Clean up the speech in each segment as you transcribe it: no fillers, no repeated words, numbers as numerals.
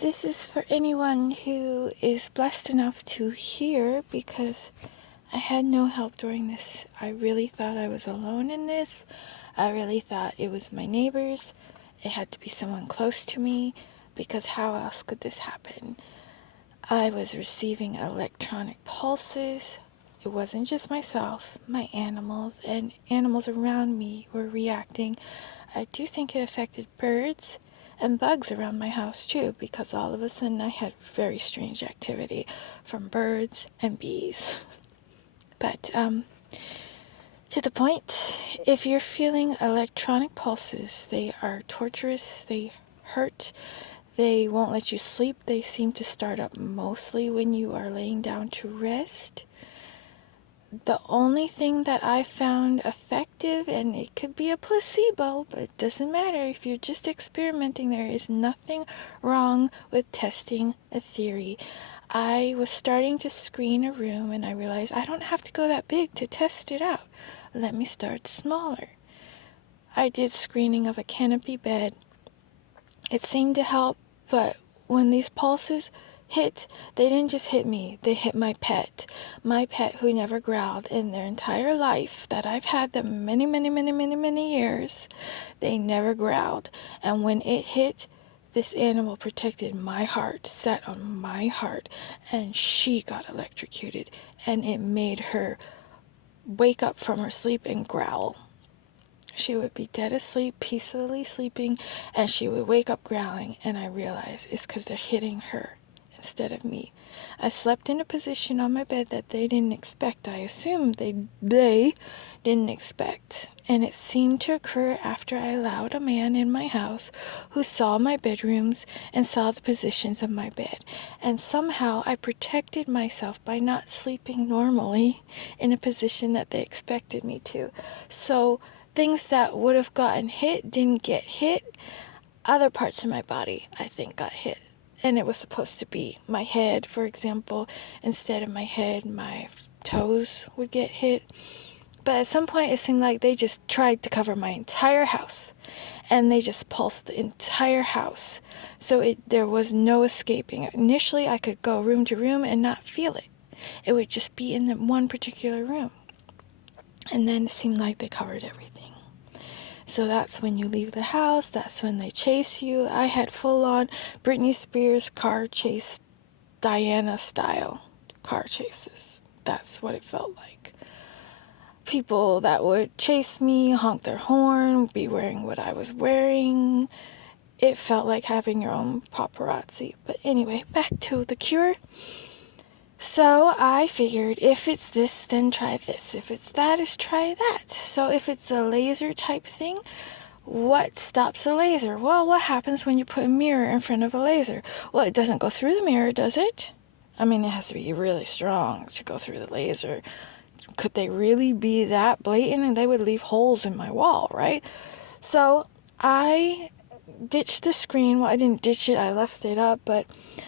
This is for anyone who is blessed enough to hear, because I had no help during this. I really thought I was alone in this. I really thought it was my neighbors. It had to be someone close to me, because how else could this happen? I was receiving electronic pulses. It wasn't just myself, my animals and animals around me were reacting. I do think it affected birds and bugs around my house too, because all of a sudden I had very strange activity from birds and bees. But to the point, if you're feeling electronic pulses, they are torturous, they hurt, they won't let you sleep. They seem to start up mostly when you are laying down to rest. The only thing that I found effective, and it could be a placebo, but it doesn't matter. If you're just experimenting, there is nothing wrong with testing a theory. I was starting to screen a room and I realized I don't have to go that big to test it out. Let me start smaller. I did screening of a canopy bed. It seemed to help, but when these pulses hit, they didn't just hit me, they hit my pet. My pet, who never growled in their entire life, that I've had them many years, they never growled. And when it hit, this animal protected my heart, sat on my heart, and she got electrocuted, and it made her wake up from her sleep and growl. She would be dead asleep, peacefully sleeping, and she would wake up growling, and I realized it's because they're hitting her instead of me. I slept in a position on my bed that they didn't expect. I assumed they didn't expect. And it seemed to occur after I allowed a man in my house who saw my bedrooms and saw the positions of my bed. And somehow I protected myself by not sleeping normally in a position that they expected me to. So things that would have gotten hit didn't get hit. Other parts of my body, I think, got hit. And it was supposed to be my head, for example. Instead of my head, my toes would get hit. But at some point, it seemed like they just tried to cover my entire house. And they just pulsed the entire house. So there was no escaping. Initially, I could go room to room and not feel it. It would just be in the one particular room. And then it seemed like they covered everything. So that's when you leave the house, that's when they chase you. I had full-on Britney Spears car chase, Diana style car chases. That's what it felt like. People that would chase me, honk their horn, be wearing what I was wearing. It felt like having your own paparazzi. But anyway, back to the cure. So I figured, if it's this, then try this. If it's that, is try that. So if it's a laser type thing, what stops a laser? Well, what happens when you put a mirror in front of a laser? Well, it doesn't go through the mirror, does it? I mean, it has to be really strong to go through the laser. Could they really be that blatant? And they would leave holes in my wall, right? So I ditched the screen. Well, I didn't ditch it, I left it up, but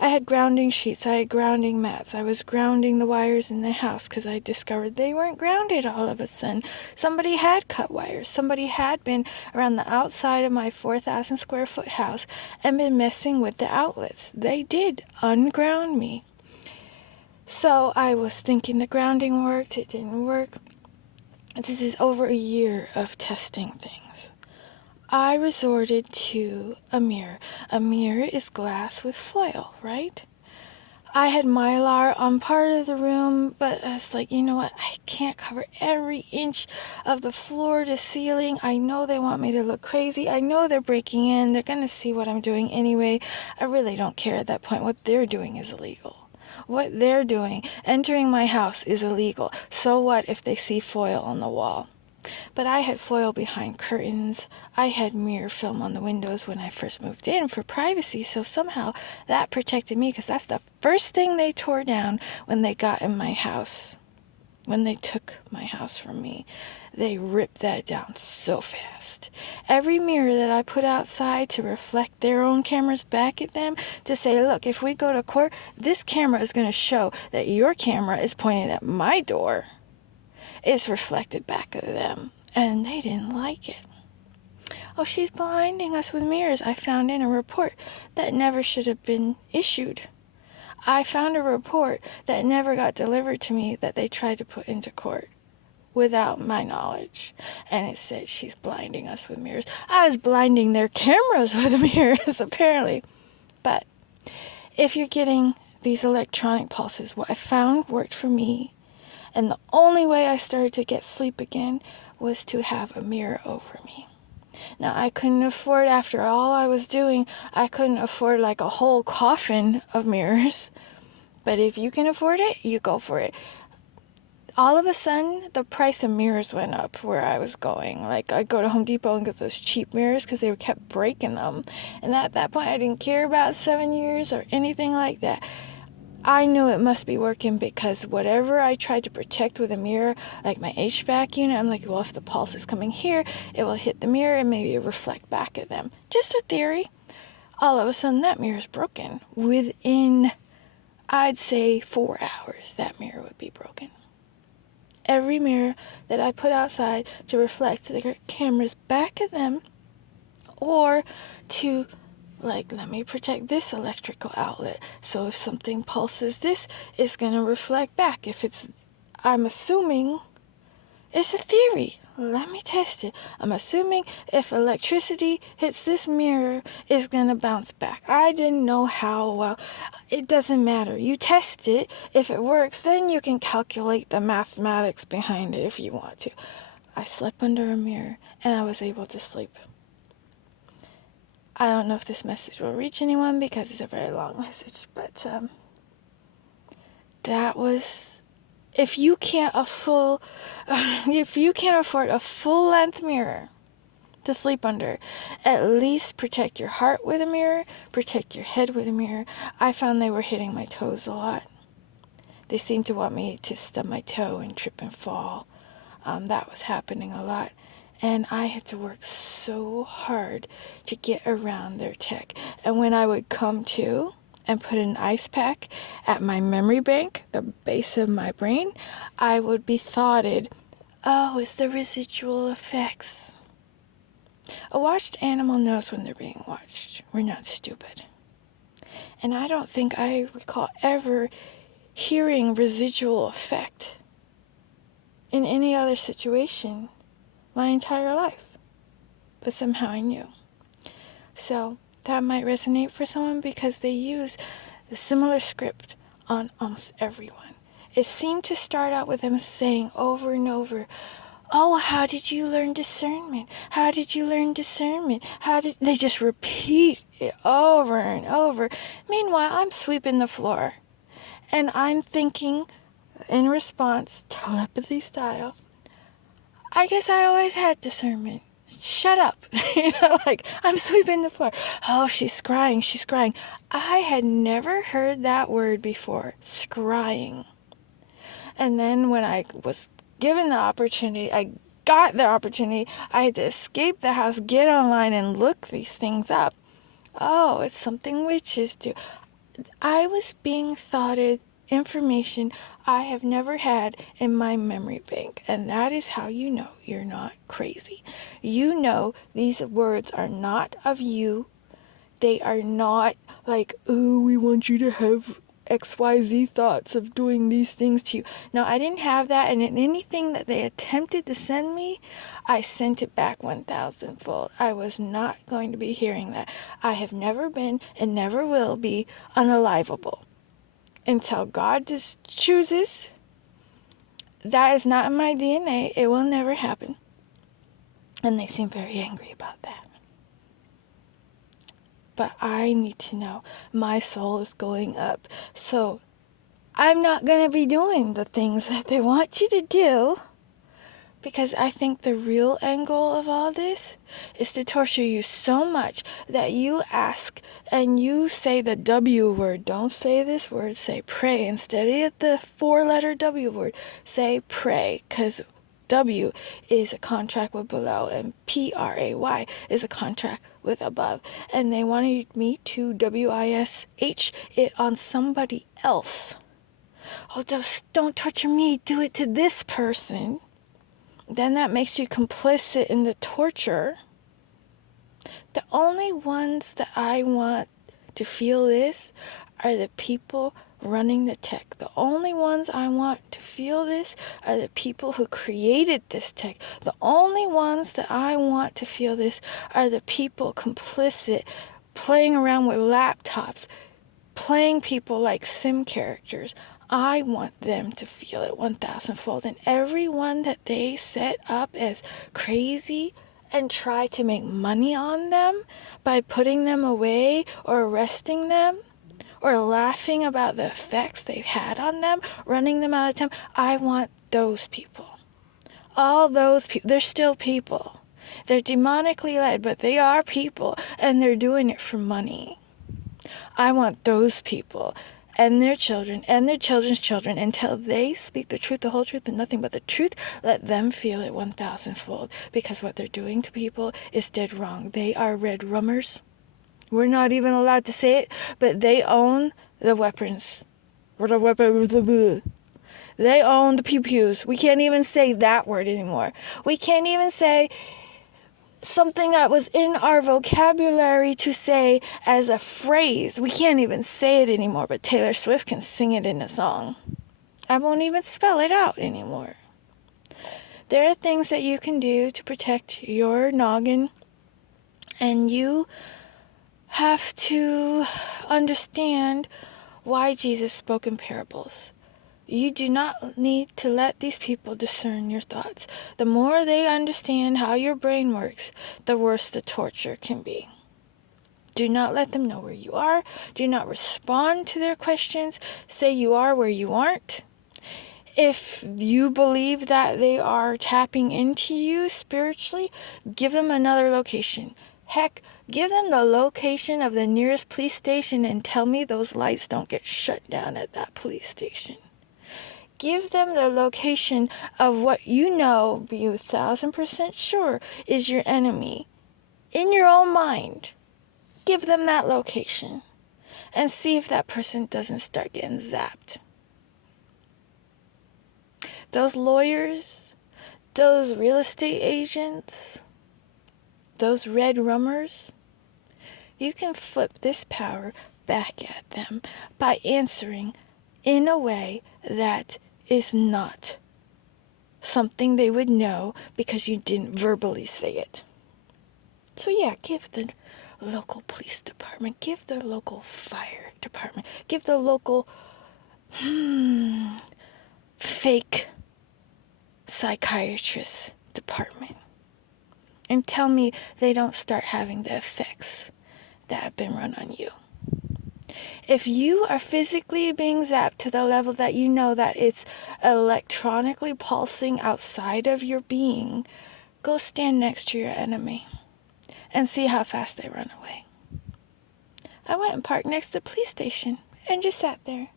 I had grounding sheets, I had grounding mats, I was grounding the wires in the house because I discovered they weren't grounded all of a sudden. Somebody had cut wires. Somebody had been around the outside of my 4,000 square foot house and been messing with the outlets. They did unground me. So I was thinking the grounding worked. It didn't work. This is over a year of testing things. I resorted to a mirror. A mirror is glass with foil, right? I had Mylar on part of the room, but I was like, you know what? I can't cover every inch of the floor to ceiling. I know they want me to look crazy. I know they're breaking in. They're going to see what I'm doing anyway. I really don't care at that point. What they're doing is illegal. What they're doing, entering my house, is illegal. So what if they see foil on the wall? But I had foil behind curtains. I had mirror film on the windows when I first moved in for privacy, so somehow that protected me, because that's the first thing they tore down when they got in my house. When they took my house from me, they ripped that down so fast. Every mirror that I put outside to reflect their own cameras back at them, to say, look, if we go to court, this camera is going to show that your camera is pointed at my door, is reflected back at them. And they didn't like it. oh, she's blinding us with mirrors. I found in a report that never should have been issued. I found a report that never got delivered to me that they tried to put into court without my knowledge. And it said she's blinding us with mirrors. I was blinding their cameras with mirrors, apparently. But if you're getting these electronic pulses, what I found worked for me, and the only way I started to get sleep again was to have a mirror over me. Now, I couldn't afford, after all I was doing, I couldn't afford like a whole coffin of mirrors. But if you can afford it, you go for it. All of a sudden, the price of mirrors went up where I was going. Like, I'd go to Home Depot and get those cheap mirrors because they kept breaking them. And at that point, I didn't care about 7 years or anything like that. I knew it must be working because whatever I tried to protect with a mirror, like my HVAC unit, I'm like, well, if the pulse is coming here, it will hit the mirror and maybe reflect back at them. Just a theory. All of a sudden, that mirror is broken. Within, I'd say, 4 hours, that mirror would be broken. Every mirror that I put outside to reflect the cameras back at them, or to, like, let me protect this electrical outlet. So if something pulses this, it's going to reflect back. If it's, I'm assuming, it's a theory. Let me test it. I'm assuming if electricity hits this mirror, it's going to bounce back. I didn't know how well. It doesn't matter. You test it. If it works, then you can calculate the mathematics behind it if you want to. I slept under a mirror, and I was able to sleep. I don't know if this message will reach anyone because it's a very long message, but that was... If you can't afford a full-length mirror to sleep under, at least protect your heart with a mirror, protect your head with a mirror. I found they were hitting my toes a lot. They seemed to want me to stub my toe and trip and fall. That was happening a lot. And I had to work so hard to get around their tech. And when I would come to and put an ice pack at my memory bank, the base of my brain, I would be thoughted, oh, it's the residual effects. A watched animal knows when they're being watched. We're not stupid. And I don't think I recall ever hearing residual effect in any other situation my entire life. But somehow I knew. So that might resonate for someone because they use a similar script on almost everyone. It seemed to start out with them saying over and over, oh, how did you learn discernment? How did you learn discernment? How did they just repeat it over and over? Meanwhile, I'm sweeping the floor. And I'm thinking, in response, telepathy style, I guess I always had discernment. Shut up. Like, I'm sweeping the floor. Oh, she's scrying. I had never heard that word before, scrying. And then when I was given the opportunity, I had to escape the house, get online, and look these things up. Oh, it's something witches do. I was being thoughted information I have never had in my memory bank, and that is how you know you're not crazy. You know these words are not of you. They are not like, oh, we want you to have XYZ thoughts of doing these things to you. No, I didn't have that, and in anything that they attempted to send me, I sent it back 1,000-fold. I was not going to be hearing that. I have never been and never will be unalivable. Until God just chooses, that is not in my DNA. It will never happen. And they seem very angry about that. But I need to know my soul is going up. So I'm not going to be doing the things that they want you to do. Because I think the real end goal of all this is to torture you so much that you ask and you say the W word. Don't say this word, say pray. Instead of the 4-letter W word, say pray. Because W is a contract with below and PRAY is a contract with above. And they wanted me to WISH it on somebody else. Oh, just don't torture me. Do it to this person. Then that makes you complicit in the torture. The only ones that I want to feel this are the people running the tech. The only ones I want to feel this are the people who created this tech. The only ones that I want to feel this are the people complicit, playing around with laptops, playing people like sim characters. I want them to feel it 1,000-fold. And everyone that they set up as crazy and try to make money on them by putting them away or arresting them or laughing about the effects they've had on them, running them out of town, I want those people. All those people, they're still people. They're demonically led, but they are people, and they're doing it for money. I want those people and their children and their children's children, until they speak the truth, the whole truth, and nothing but the truth. Let them feel it 1,000-fold, because what they're doing to people is dead wrong. They are red rummers. We're not even allowed to say it, but they own the weapons. They own the pew-pews. We can't even say that word anymore. We can't even say something that was in our vocabulary to say as a phrase. We can't even say it anymore, but Taylor Swift can sing it in a song. I won't even spell it out anymore. There are things that you can do to protect your noggin, and you have to understand why Jesus spoke in parables. You do not need to let these people discern your thoughts. The more they understand how your brain works, the worse the torture can be. Do not let them know where you are. Do not respond to their questions. Say you are where you aren't. If you believe that they are tapping into you spiritually, give them another location. Heck, give them the location of the nearest police station and tell me those lights don't get shut down at that police station. Give them the location of what you know, be 1,000% sure, is your enemy. In your own mind, give them that location and see if that person doesn't start getting zapped. Those lawyers, those real estate agents, those red rummers, you can flip this power back at them by answering in a way that is not something they would know because you didn't verbally say it. So yeah, give the local police department, give the local fire department, give the local fake psychiatrist department, and tell me they don't start having the effects that have been run on you. If you are physically being zapped to the level that you know that it's electronically pulsing outside of your being, go stand next to your enemy and see how fast they run away. I went and parked next to the police station and just sat there.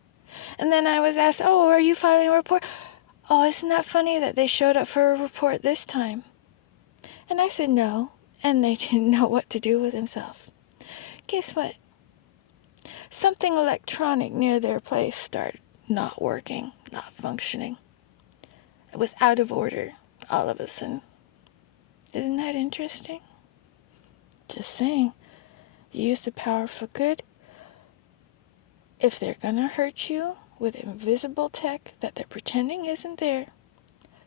And then I was asked, oh, are you filing a report? Oh, isn't that funny that they showed up for a report this time? And I said no, and they didn't know what to do with themselves. Guess what? Something electronic near their place started not working, not functioning. It was out of order all of a sudden. Isn't that interesting? Just saying. You use the power for good. If they're gonna hurt you with invisible tech that they're pretending isn't there,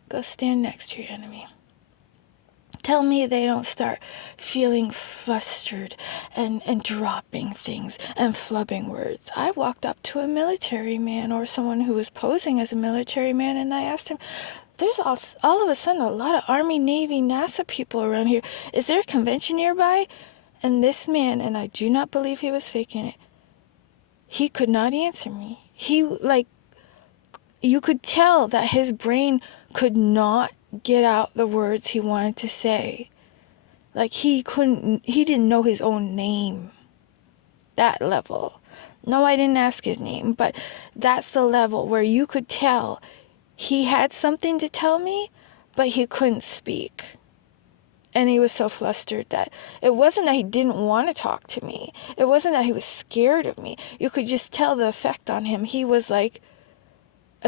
go stand next to your enemy. Tell me they don't start feeling flustered and dropping things and flubbing words. I walked up to a military man or someone who was posing as a military man, and I asked him, there's all of a sudden a lot of Army, Navy, NASA people around here. Is there a convention nearby? And this man, and I do not believe he was faking it, he could not answer me. You could tell that his brain could not get out the words he wanted to say. He didn't know his own name. That level. No, I didn't ask his name, but that's the level where you could tell he had something to tell me, but he couldn't speak. And he was so flustered that it wasn't that he didn't want to talk to me. It wasn't that he was scared of me. You could just tell the effect on him. He was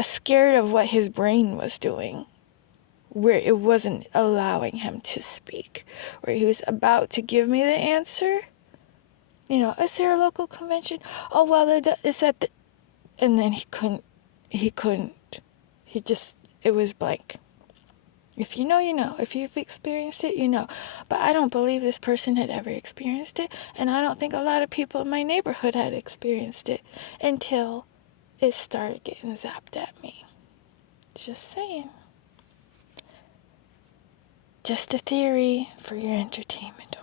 scared of what his brain was doing where it wasn't allowing him to speak, where he was about to give me the answer. You know, is there a local convention? Oh, well, it's at the... And then he couldn't. It was blank. If you know, you know. If you've experienced it, you know. But I don't believe this person had ever experienced it, and I don't think a lot of people in my neighborhood had experienced it until it started getting zapped at me. Just saying. Just a theory for your entertainment.